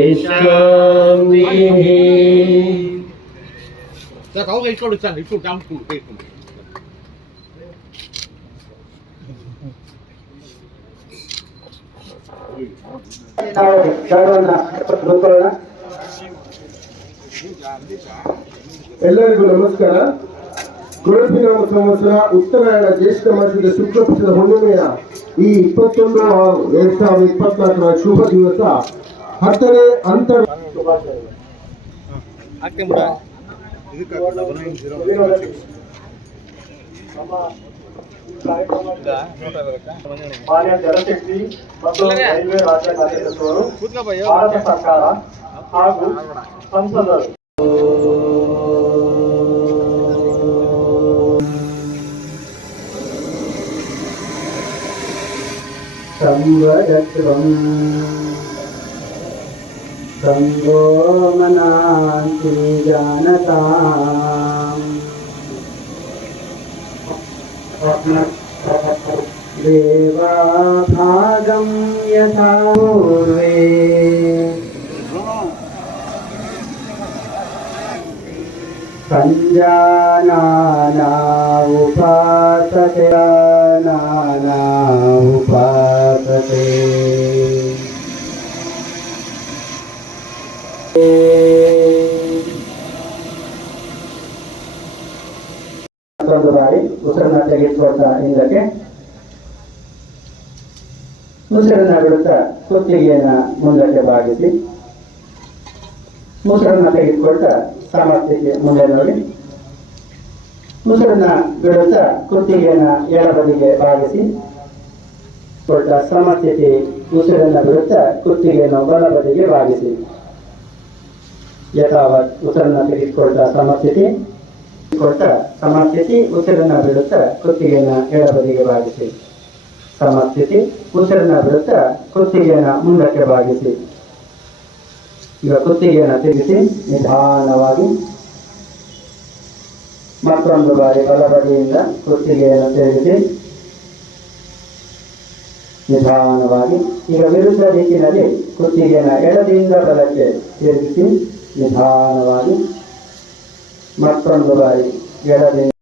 Ra có cái câu được chẳng thì chủ trăm cụ thể ಎಲ್ಲರಿಗೂ ನಮಸ್ಕಾರ. ಗುರುನಾಮ ಸಂವತ್ಸರ ಉತ್ತರಾಯಣ ಜ್ಯೇಷ್ಠ ಮಾಸದ ಶುಕ್ಲಪಕ್ಷದ ಹುಣ್ಣಿಮೆಯ ಈ 21/6/2024ರ ಶುಭ ದಿವಸ 10ನೇ ಅಂತರ ಮಾನ್ಯ ಜಲಶಕ್ತಿ ಮತ್ತು ರೈಲ್ವೆ ರಾಜ್ಯ ಕಾರ್ಯದರ್ಶಿಗಳು, ಭಾರತ ಸರ್ಕಾರ ಹಾಗೂ ಸಂಸದರು ಸಂವದತ್ವಂ ಸಂಗೋ ಮನಾಂತಿ ಜಾನತಾಂ ದೇವಾ ಭಾಗಂ ಯಥಾ ಪೂರ್ವೇ ಸಂಜಾನಾನಾ ಉಪಾಸತೆ ನಾನಾ ಉಪಾಸತೆ ಮತ್ತೊಂದು ಬಾರಿ ಉಸಿರನ್ನ ತೆಗೆದುಕೊಳ್ತಾ ಹಿಂದಕ್ಕೆ ಉಸಿರನ್ನ ಬಿಡುತ್ತಾ ಕುತ್ತಿಗೆಯನ್ನ ಮುಂದಕ್ಕೆ ಬಾಗಿಸಿ ಉಸಿರನ್ನ ತೆಗೆದುಕೊಳ್ತಾ ಸಾಮರ್ಥ್ಯಕ್ಕೆ ಮುಂದೆ ನೋಡಿ. ಉಸಿರನ್ನ ಬಿಡುತ್ತಾ ಕುತ್ತಿಗೆಯನ್ನ ಎಡಬದಿಗೆ ಬಾಗಿಸಿ ಕೊಟ್ಟ ಸಮಸ್ಥಿತಿ. ಉಸಿರನ್ನ ಬಿಡುತ್ತಾ ಕುತ್ತಿಗೆಯನ್ನು ಬಲಬದಿಗೆ ಬಾಗಿಸಿ. ಯಥಾವತ್ ಉಸಿರನ್ನ ತೆಗೆದುಕೊಳ್ತಾ ಸಮಸ್ಥಿತಿ ಕೊಟ್ಟ ಸಮಸ್ಥಿತಿ. ಉಸಿರನ್ನ ಬಿಡುತ್ತಾ ಕುತ್ತಿಗೆಯನ್ನ ಎಡಬದಿಗೆ ಬಾಗಿಸಿ. ಸಮಸ್ಥಿತಿ. ಉಸಿರನ್ನ ಬಿಡುತ್ತಾ ಕುತ್ತಿಗೆಯನ್ನ ಮುಂದಕ್ಕೆ ಬಾಗಿಸಿ. ಈಗ ಕುತ್ತಿಗೆಯನ್ನು ತಿರುಗಿಸಿ ನಿಧಾನವಾಗಿ ಮತ್ತೊಂದು ಬಾರಿ ಬಲಬದಿಯಿಂದ ಕುತ್ತಿಗೆಯನ್ನು ತಿರುಗಿಸಿ ನಿಧಾನವಾಗಿ. ಈಗ ವಿರುದ್ಧ ದಿಕ್ಕಿನಲ್ಲಿ ಕುತ್ತಿಗೆಯನ್ನು ಎಡದಿಂದ ಬಲಕ್ಕೆ ತಿರುಗಿಸಿ ನಿಧಾನವಾಗಿ ಮತ್ತೊಂದು ಬಾರಿ ಎಡದಿಂದ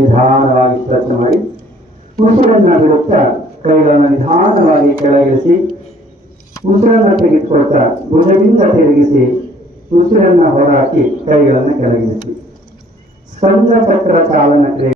ನಿಧಾನವಾಗಿ ಸ್ಪರ್ಶ ಮಾಡಿ. ಉಸಿರನ್ನು ಬಿಡುತ್ತಾ ಕೈಗಳನ್ನು ನಿಧಾನವಾಗಿ ಕೆಳಗಿಳಿಸಿ. ಉಸಿರನ್ನು ತೆಗೆದುಕೊಳ್ತಾ ಭುಜದಿಂದ ತಿರುಗಿಸಿ ಉಸಿರನ್ನು ಹೊರಹಾಕಿ ಕೈಗಳನ್ನು ಕೆಳಗಿಳಿಸಿ. ಸ್ಕಂದ ಚಕ್ರ ಚಾಲನ ಕ್ರಿಯೆ.